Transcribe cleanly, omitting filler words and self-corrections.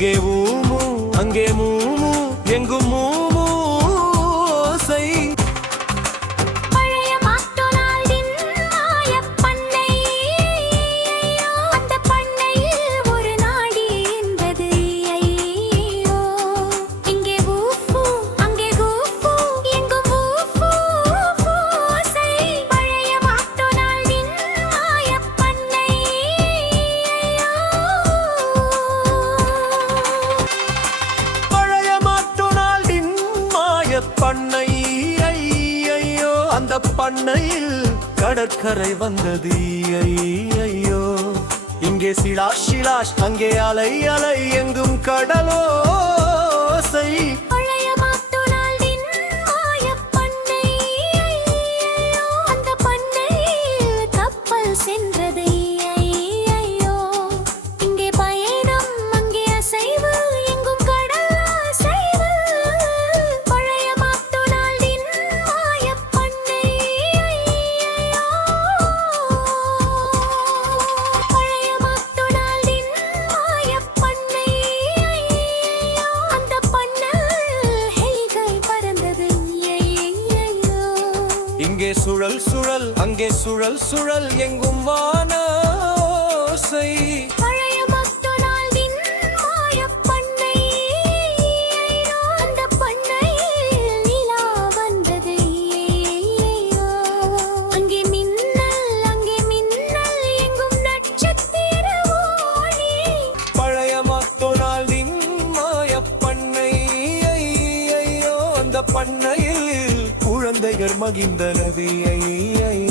இங்கே ஊமு அங்கே மூமு எங்கும் மூமு ஓசை. பழைய மாக்டொனால்டின் மாயப்பண்ணை, அந்த பண்ணையில் ஒரு நாடி என்பது ஐயோ. இங்கே ஊஃபு அங்கே கூஃபு எங்கும் ஊஃபு ஓசை. பழைய மாக்டொனால்டின் மாயப்பண்ணை. பழைய மாக்டொனால்டின் மாயப்பண்ணை ஐயோ, அந்த பண்ணையில் கடற்கரை வந்தது ஐயோ. இங்கே சிலாஷ் சிலாஷ் அங்கே அலை அலை எங்கும் கடலோசை. பழைய மாக்டொனால்டின் மாயப்பண்ணை, அந்த பண்ணையில் கப்பல் சென்றது ஐயோ. இங்கே பயணம் அங்கே அசைவு எங்கும் கடல் அசைவு. பழைய மாக்டொனால்டின் மாயப்பண்ணை. பழைய மாக்டொனால்டின் மாயப்பண்ணை. அந்த பண்ணையில் ஹெலிகள் பறந்தது ஐயோ. இங்கே சுழல் சுழல் அங்கே சுழல் சுழல் எங்கும் வானோசை. பழைய மாக்டொனால்டின் மாயப்பண்ணை. அந்த பண்ணையில் நிலா வந்தது ஐயோ. அங்கே மின்னல் எங்கும் நட்சத்திர ஒளி. பழைய மாக்டொனால்டின் மாயப்பண்ணை ஐயோ, அந்த பண்ணையில் குழந்தைகள் மகிழ்ந்தனது ஐயோ.